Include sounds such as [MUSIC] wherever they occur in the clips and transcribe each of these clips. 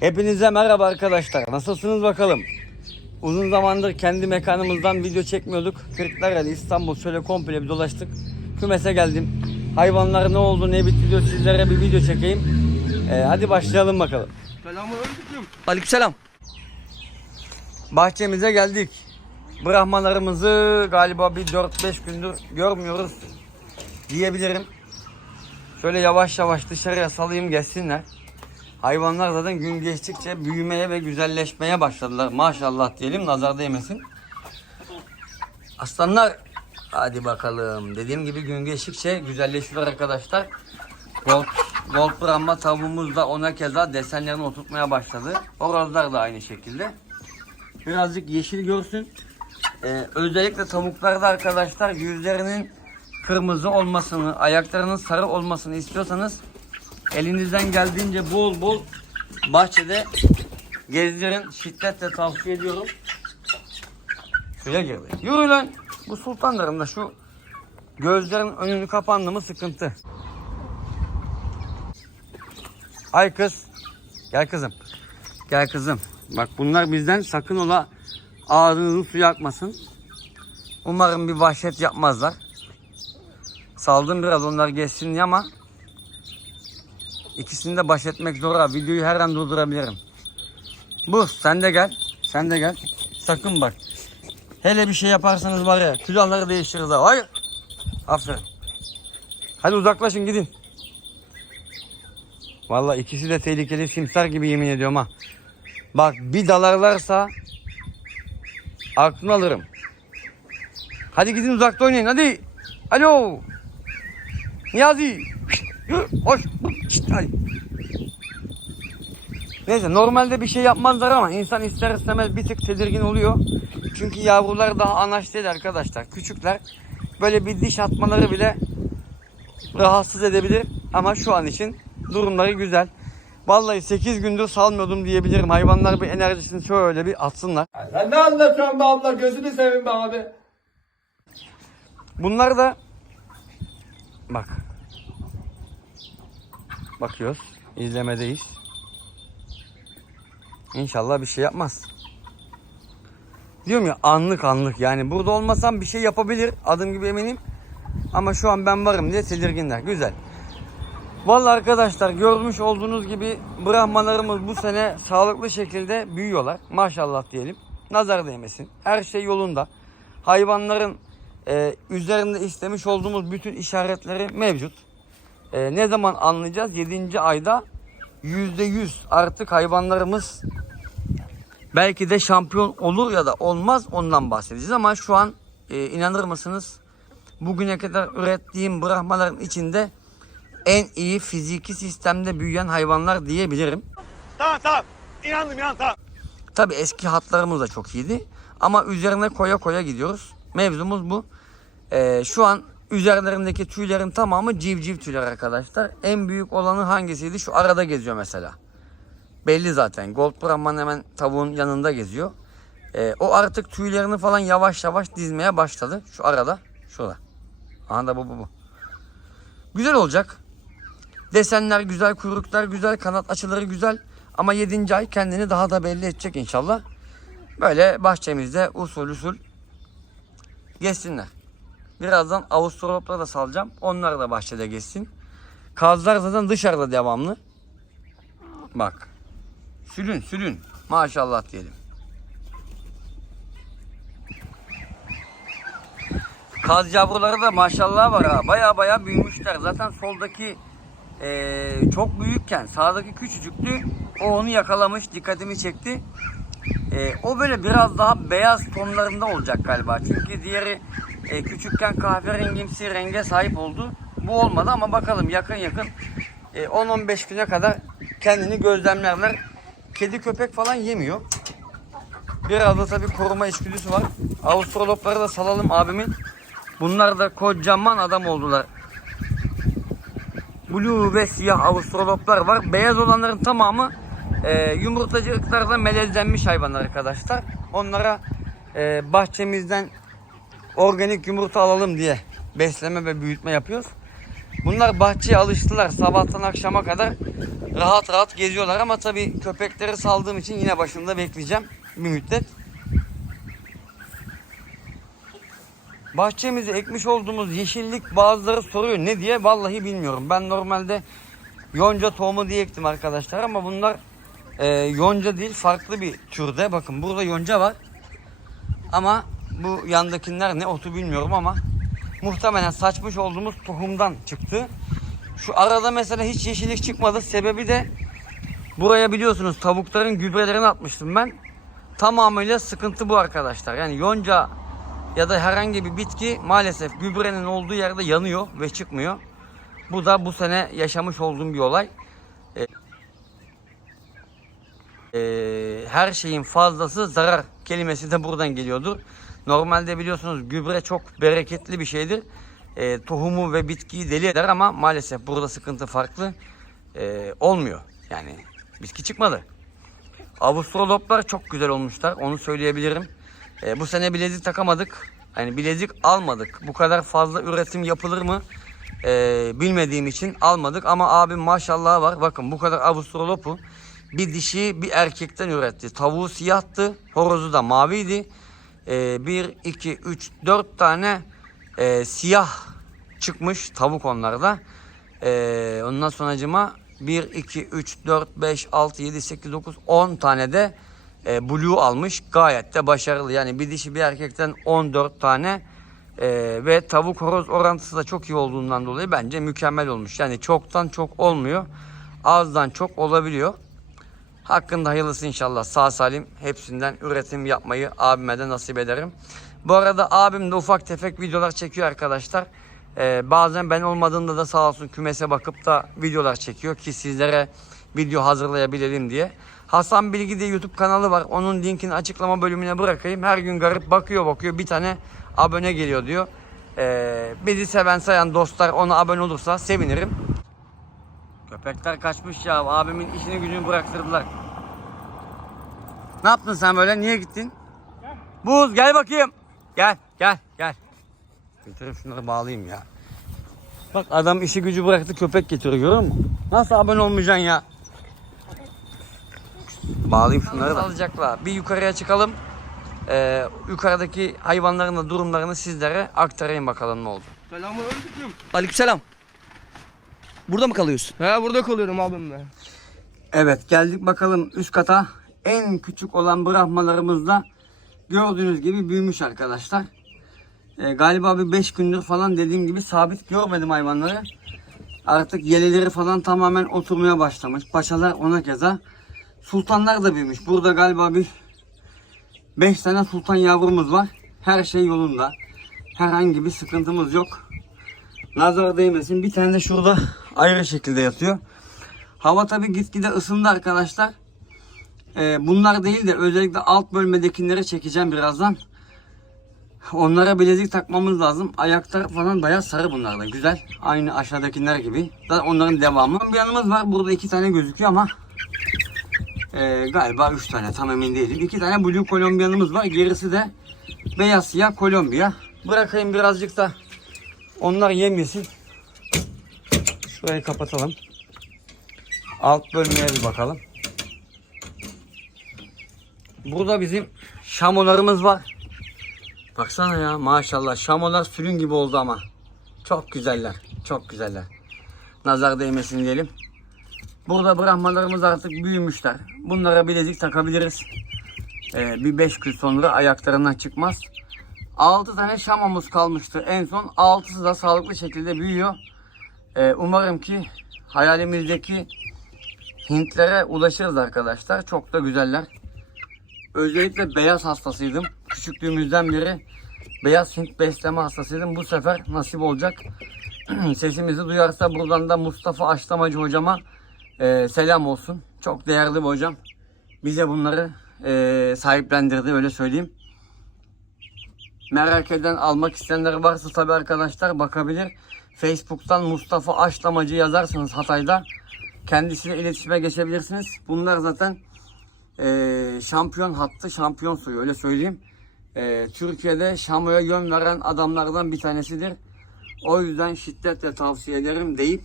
Hepinize merhaba arkadaşlar. Nasılsınız bakalım? Uzun zamandır kendi mekanımızdan video çekmiyorduk. Kırklareli İstanbul şöyle komple bir dolaştık. Kümese geldim. Hayvanlar ne oldu ne bitti diyor sizlere bir video çekeyim. Ee, hadi başlayalım bakalım. Selamünaleyküm. Aleykümselam. Bahçemize geldik. Brahmalarımızı galiba bir 4-5 gündür görmüyoruz diyebilirim. Şöyle yavaş yavaş dışarıya salayım gelsinler. Hayvanlar zaten gün geçtikçe büyümeye ve güzelleşmeye başladılar. Maşallah diyelim nazar değmesin. Aslanlar hadi bakalım. Dediğim gibi gün geçtikçe güzelleşiyor arkadaşlar. Gold, gold Brahma tavuğumuz da ona keza desenlerini oturtmaya başladı. Horozlar da aynı şekilde. Birazcık yeşil görsün. Ee, özellikle tavuklarda arkadaşlar yüzlerinin kırmızı olmasını, ayaklarının sarı olmasını istiyorsanız elinizden geldiğince bol bol bahçede gezdirin. Şiddetle tavsiye ediyorum. Şuraya girdi. Yürü lan. Bu sultanlarında şu gözlerin önünü kapandı mı sıkıntı. Ay kız. Gel kızım. Gel kızım. Bak bunlar bizden sakın ola ağzınızı suya akmasın. Umarım bir vahşet yapmazlar. Saldım biraz onlar geçsin diye ama ikisini de baş etmek zor ha. Videoyu her an durdurabilirim. Bu sen de gel. Sen de gel. Sakın bak. Hele bir şey yaparsanız var ya külahları değiştiririz ha. Hayır. Aferin. Hadi uzaklaşın gidin. Vallahi ikisi de tehlikeli simsar gibi yemin ediyorum ha. Bak bir dalarlarsa aklını alırım. Hadi gidin uzakta oynayın hadi. Alo. Niyazi. Hoş. Hadi. Neyse normalde bir şey yapmazlar ama insan ister istemez bir tık tedirgin oluyor. Çünkü yavrular daha anaç değil arkadaşlar. Küçükler. Böyle bir diş atmaları bile rahatsız edebilir. Ama şu an için durumları güzel. Vallahi 8 gündür salmıyordum diyebilirim. Hayvanlar bir enerjisini şöyle bir atsınlar. Ya Sen ne anlatıyorsun be abla? Gözünü seveyim be abi. Bunlar da bak. Bakıyoruz. İzlemedeyiz. İnşallah bir şey yapmaz. Diyorum ya anlık anlık yani burada olmasam bir şey yapabilir adım gibi eminim. Ama şu an ben varım diye tedirginler. Güzel. Vallahi arkadaşlar görmüş olduğunuz gibi Brahmalarımız bu sene sağlıklı şekilde büyüyorlar. Maşallah diyelim. Nazar değmesin. Her şey yolunda. Hayvanların e, üzerinde istemiş olduğumuz bütün işaretleri mevcut. E, ne zaman anlayacağız? 7. ayda %100 artık hayvanlarımız belki de şampiyon olur ya da olmaz ondan bahsedeceğiz. Ama şu an e, inanır mısınız? Bugüne kadar ürettiğim Brahmaların içinde en iyi fiziki sistemde büyüyen hayvanlar diyebilirim. Tamam tamam. İnandım inan tamam. Tabi eski hatlarımız da çok iyiydi. Ama üzerine koya koya gidiyoruz. Mevzumuz bu. Ee, şu an üzerlerindeki tüylerin tamamı civciv tüyler arkadaşlar. En büyük olanı hangisiydi? Şu arada geziyor mesela. Belli zaten. Gold Brahman hemen tavuğun yanında geziyor. Ee, o artık tüylerini falan yavaş yavaş dizmeye başladı. Şu arada. Şurada. Aha da bu bu bu. Güzel olacak. Desenler güzel, kuyruklar güzel, kanat açıları güzel. Ama 7. ay kendini daha da belli edecek inşallah. Böyle bahçemizde usul usul geçsinler. Birazdan Avustralopları da salacağım. Onlar da bahçede geçsin. Kazlar zaten dışarıda devamlı. Bak. Sülün sülün. Maşallah diyelim. Kaz yavruları da maşallah var ha. Baya baya büyümüşler. Zaten soldaki eee, çok büyükken sağdaki küçücüktü. O onu yakalamış. Dikkatimi çekti. Eee, o böyle biraz daha beyaz tonlarında olacak galiba. Çünkü diğeri eee, küçükken kahverengimsi renge sahip oldu. Bu olmadı ama bakalım yakın yakın eee, 10-15 güne kadar kendini gözlemlerler. Kedi köpek falan yemiyor. Biraz da tabii koruma içgüdüsü var. Avustralopları da salalım abimin. Bunlar da kocaman adam oldular. Blue ve siyah avustraloplar var. Beyaz olanların tamamı e, yumurtacı ırklarda melezlenmiş hayvanlar arkadaşlar. Onlara e, bahçemizden organik yumurta alalım diye besleme ve büyütme yapıyoruz. Bunlar bahçeye alıştılar. Sabahtan akşama kadar rahat rahat geziyorlar ama tabii köpekleri saldığım için yine başında bekleyeceğim bir müddet. Bahçemize ekmiş olduğumuz yeşillik bazıları soruyor ne diye vallahi bilmiyorum. Ben normalde yonca tohumu diye ektim arkadaşlar ama bunlar e, yonca değil farklı bir türde. Bakın burada yonca var. Ama bu yandakiler ne otu bilmiyorum ama muhtemelen saçmış olduğumuz tohumdan çıktı. Şu arada mesela hiç yeşillik çıkmadı. Sebebi de buraya biliyorsunuz tavukların gübrelerini atmıştım ben. Tamamıyla sıkıntı bu arkadaşlar. Yani yonca ya da herhangi bir bitki maalesef gübrenin olduğu yerde yanıyor ve çıkmıyor. Bu da bu sene yaşamış olduğum bir olay. Ee, ee, her şeyin fazlası zarar kelimesi de buradan geliyordur. Normalde biliyorsunuz gübre çok bereketli bir şeydir. Ee, tohumu ve bitkiyi deli eder ama maalesef burada sıkıntı farklı. Ee, olmuyor. Yani bitki çıkmadı. Avustraloplar çok güzel olmuşlar. Onu söyleyebilirim. Ee, bu sene bilezik takamadık. Yani bilezik almadık. Bu kadar fazla üretim yapılır mı? Ee, bilmediğim için almadık. Ama abim maşallah var. Bakın bu kadar Avustralopu bir dişi bir erkekten üretti. Tavuğu siyahtı. Horozu da maviydi. Ee, bir, iki, üç, dört tane e, siyah çıkmış tavuk onlarda. Ee, ondan sonracıma 1, 2, 3, 4, 5, 6, 7, 8, 9, 10 tane de e, blue almış. Gayet de başarılı. Yani bir dişi bir erkekten 14 tane e, ve tavuk horoz orantısı da çok iyi olduğundan dolayı bence mükemmel olmuş. Yani çoktan çok olmuyor. Azdan çok olabiliyor. Hakkında hayırlısı inşallah sağ salim hepsinden üretim yapmayı abime de nasip ederim. Bu arada abim de ufak tefek videolar çekiyor arkadaşlar. Ee, bazen ben olmadığımda da sağ olsun kümese bakıp da videolar çekiyor ki sizlere video hazırlayabilelim diye. Hasan Bilgi diye YouTube kanalı var. Onun linkini açıklama bölümüne bırakayım. Her gün garip bakıyor bakıyor bir tane abone geliyor diyor. Ee, bizi seven sayan dostlar ona abone olursa sevinirim. Köpekler kaçmış ya. Abimin işini gücünü bıraktırdılar. Ne yaptın sen böyle? Niye gittin? Buz gel bakayım. Gel gel gel. Götürüp şunları bağlayayım ya. Bak adam işi gücü bıraktı köpek getiriyor görüyor musun? Nasıl abone olmayacaksın ya? Bağlayayım şunları da. Alacaklar. Bir yukarıya çıkalım. Ee, yukarıdaki hayvanların da durumlarını sizlere aktarayım bakalım ne oldu. Selamünaleyküm. Aleykümselam. Burada mı kalıyorsun? He burada kalıyorum abim ben. Evet geldik bakalım üst kata. En küçük olan brahmalarımız da gördüğünüz gibi büyümüş arkadaşlar. Ee, galiba bir 5 gündür falan dediğim gibi sabit görmedim hayvanları. Artık yeleleri falan tamamen oturmaya başlamış. Paçalar ona keza. Sultanlar da büyümüş. Burada galiba bir 5 tane sultan yavrumuz var. Her şey yolunda. Herhangi bir sıkıntımız yok. Nazar değmesin. Bir tane de şurada ayrı şekilde yatıyor. Hava tabi gitgide ısındı arkadaşlar. Ee, bunlar değil de özellikle alt bölmedekileri çekeceğim birazdan. Onlara bilezik takmamız lazım. Ayaklar falan bayağı sarı bunlar da. Güzel. Aynı aşağıdakiler gibi. Zaten onların devamı. Bir yanımız var. Burada iki tane gözüküyor ama ee, galiba üç tane. Tam emin değilim. İki tane Blue Kolombiyanımız var. Gerisi de beyaz siyah Kolombiya. Bırakayım birazcık da onlar yem yesin. Şurayı kapatalım. Alt bölmeye bir bakalım. Burada bizim şamolarımız var. Baksana ya maşallah şamolar sülün gibi oldu ama. Çok güzeller. Çok güzeller. Nazar değmesin diyelim. Burada brahmalarımız artık büyümüşler. Bunlara bilezik takabiliriz. Ee, bir 5 gün sonra ayaklarından çıkmaz. 6 tane şamamız kalmıştı. En son 6'sı da sağlıklı şekilde büyüyor. Ee, umarım ki hayalimizdeki Hintlere ulaşırız arkadaşlar. Çok da güzeller. Özellikle beyaz hastasıydım. Küçüklüğümüzden beri beyaz Hint besleme hastasıydım. Bu sefer nasip olacak. [CLEARS THROAT] Sesimizi duyarsa buradan da Mustafa Aşlamacı hocama e, selam olsun. Çok değerli bir hocam. Bize bunları e, sahiplendirdi öyle söyleyeyim. Merak eden almak isteyenler varsa tabi arkadaşlar bakabilir. Facebook'tan Mustafa Aşlamacı yazarsanız Hatay'da kendisiyle iletişime geçebilirsiniz. Bunlar zaten e, şampiyon hattı, şampiyon soyu öyle söyleyeyim. E, Türkiye'de Şamo'ya yön veren adamlardan bir tanesidir. O yüzden şiddetle tavsiye ederim deyip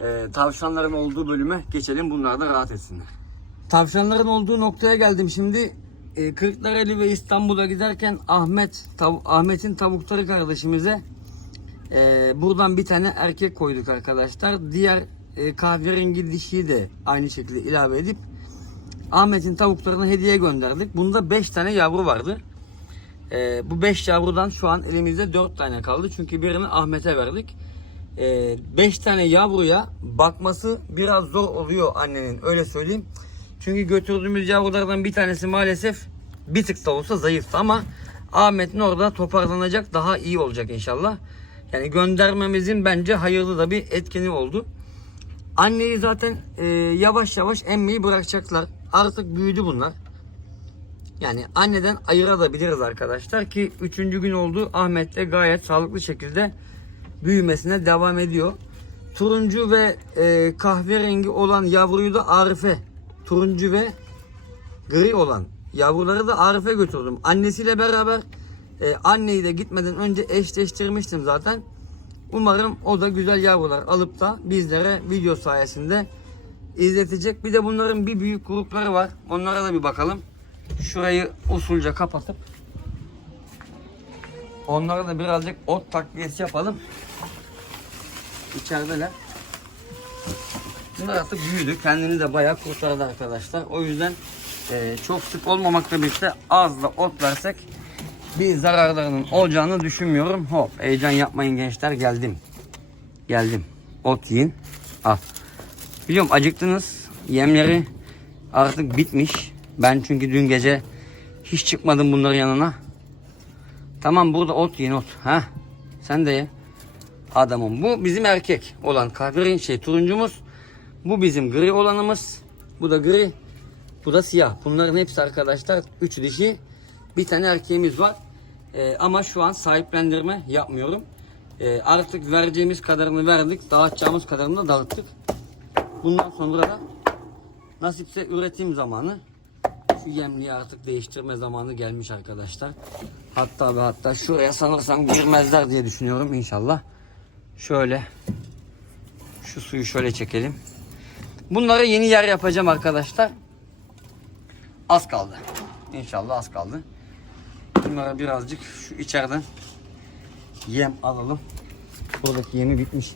e, tavşanların olduğu bölüme geçelim. Bunlar da rahat etsinler. Tavşanların olduğu noktaya geldim şimdi. E, Kırklareli ve İstanbul'a giderken Ahmet tav- Ahmet'in tavukları kardeşimize e, buradan bir tane erkek koyduk arkadaşlar. Diğer e, kahverengi dişiyi de aynı şekilde ilave edip Ahmet'in tavuklarına hediye gönderdik. Bunda 5 tane yavru vardı. Ee, bu 5 yavrudan şu an elimizde 4 tane kaldı. Çünkü birini Ahmet'e verdik. 5 tane yavruya bakması biraz zor oluyor annenin öyle söyleyeyim. Çünkü götürdüğümüz yavrulardan bir tanesi maalesef bir tık da olsa zayıftı ama Ahmet'in orada toparlanacak daha iyi olacak inşallah. Yani göndermemizin bence hayırlı da bir etkeni oldu. Anneyi zaten e, yavaş yavaş emmeyi bırakacaklar. Artık büyüdü bunlar. Yani anneden ayırabiliriz arkadaşlar ki 3. gün oldu. Ahmet de gayet sağlıklı şekilde büyümesine devam ediyor. Turuncu ve e, kahverengi olan yavruyu da Arif'e, turuncu ve gri olan yavruları da Arif'e götürdüm. Annesiyle beraber e, anneyi de gitmeden önce eşleştirmiştim zaten. Umarım o da güzel yavrular alıp da bizlere video sayesinde izletecek. Bir de bunların bir büyük grupları var. Onlara da bir bakalım. Şurayı usulca kapatıp onlara da birazcık ot takviyesi yapalım. İçerideler. Bunlar artık büyüdü. Kendini de bayağı kurtardı arkadaşlar. O yüzden e, çok sık olmamakla birlikte az da ot versek bir zararlarının olacağını düşünmüyorum. Hop heyecan yapmayın gençler geldim. Geldim. Ot yiyin. Al. Biliyorum acıktınız. Yemleri artık bitmiş. Ben çünkü dün gece hiç çıkmadım bunların yanına. Tamam burada ot yiyin ot. Ha? Sen de ye. Adamım. Bu bizim erkek olan kahverengi şey turuncumuz. Bu bizim gri olanımız. Bu da gri. Bu da siyah. Bunların hepsi arkadaşlar 3 dişi. Bir tane erkeğimiz var. Ee, ama şu an sahiplendirme yapmıyorum. Ee, artık vereceğimiz kadarını verdik. Dağıtacağımız kadarını da dağıttık. Bundan sonra da nasipse üretim zamanı. Şu yemliği artık değiştirme zamanı gelmiş arkadaşlar. Hatta ve hatta şuraya sanırsam girmezler diye düşünüyorum inşallah. Şöyle şu suyu şöyle çekelim. Bunlara yeni yer yapacağım arkadaşlar. Az kaldı. İnşallah az kaldı. Bunlara birazcık şu içeriden yem alalım. Buradaki yemi bitmiş.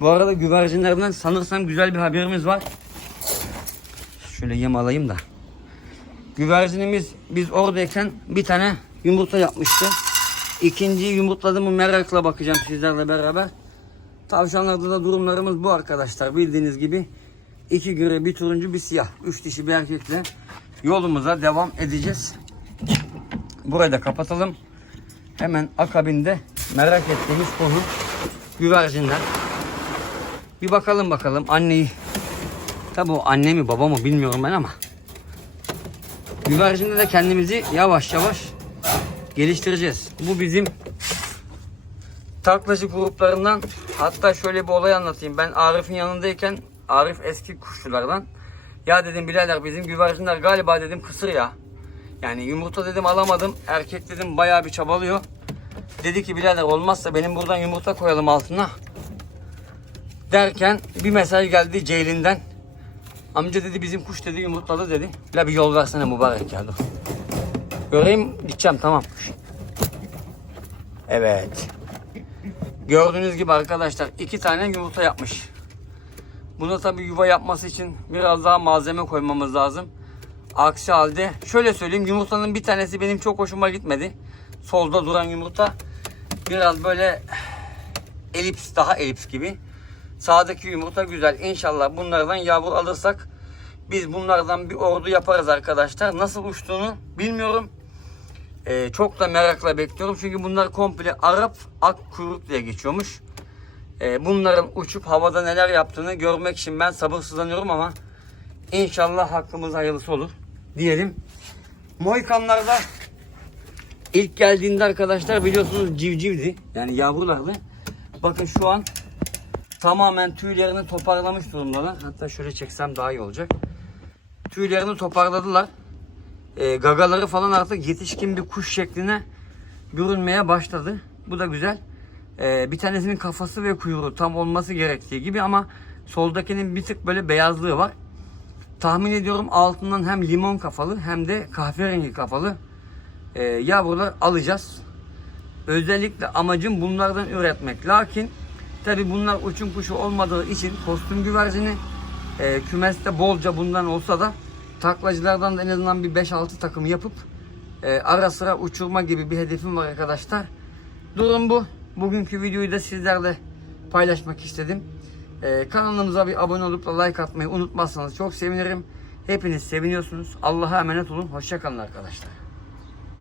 Bu arada güvercinlerden sanırsam güzel bir haberimiz var. Şöyle yem alayım da. Güvercinimiz biz oradayken bir tane yumurta yapmıştı. İkinciyi yumurtladı mı merakla bakacağım sizlerle beraber. Tavşanlarda da durumlarımız bu arkadaşlar. Bildiğiniz gibi iki gri, bir turuncu, bir siyah. Üç dişi bir erkekle yolumuza devam edeceğiz. Burayı da kapatalım. Hemen akabinde merak ettiğimiz konu güvercinler. Bir bakalım bakalım anneyi. Tabi o anne mi baba mı bilmiyorum ben ama. Güvercinde de kendimizi yavaş yavaş geliştireceğiz. Bu bizim taklacı gruplarından hatta şöyle bir olay anlatayım. Ben Arif'in yanındayken Arif eski kuşçulardan. Ya dedim birader bizim güvercinler galiba dedim kısır ya. Yani yumurta dedim alamadım. Erkek dedim bayağı bir çabalıyor. Dedi ki birader olmazsa benim buradan yumurta koyalım altına. Derken bir mesaj geldi Ceylin'den. Amca dedi bizim kuş dedi yumurtladı dedi. La bir yol versene mübarek ya dur. Göreyim gideceğim tamam. Evet. Gördüğünüz gibi arkadaşlar iki tane yumurta yapmış. Buna tabi yuva yapması için biraz daha malzeme koymamız lazım. Aksi halde şöyle söyleyeyim yumurtanın bir tanesi benim çok hoşuma gitmedi. Solda duran yumurta biraz böyle elips daha elips gibi. Sağdaki yumurta güzel. İnşallah bunlardan yavru alırsak biz bunlardan bir ordu yaparız arkadaşlar. Nasıl uçtuğunu bilmiyorum. Ee, çok da merakla bekliyorum. Çünkü bunlar komple Arap ak kuyruk diye geçiyormuş. Ee, bunların uçup havada neler yaptığını görmek için ben sabırsızlanıyorum ama inşallah hakkımız hayırlısı olur diyelim. Mohikanlarda ilk geldiğinde arkadaşlar biliyorsunuz civcivdi. Yani yavrulardı. Bakın şu an tamamen tüylerini toparlamış durumdalar. Hatta şöyle çeksem daha iyi olacak. Tüylerini toparladılar. Ee, gagaları falan artık yetişkin bir kuş şekline bürünmeye başladı. Bu da güzel. Ee, bir tanesinin kafası ve kuyruğu tam olması gerektiği gibi ama soldakinin bir tık böyle beyazlığı var. Tahmin ediyorum altından hem limon kafalı hem de kahverengi kafalı e, yavrular alacağız. Özellikle amacım bunlardan üretmek. Lakin tabi bunlar uçum kuşu olmadığı için kostüm güvercini e, kümeste bolca bundan olsa da taklacılardan da en azından bir 5-6 takım yapıp e, ara sıra uçurma gibi bir hedefim var arkadaşlar. Durum bu. Bugünkü videoyu da sizlerle paylaşmak istedim. E, kanalımıza bir abone olup da like atmayı unutmazsanız çok sevinirim. Hepiniz seviniyorsunuz. Allah'a emanet olun. Hoşçakalın arkadaşlar.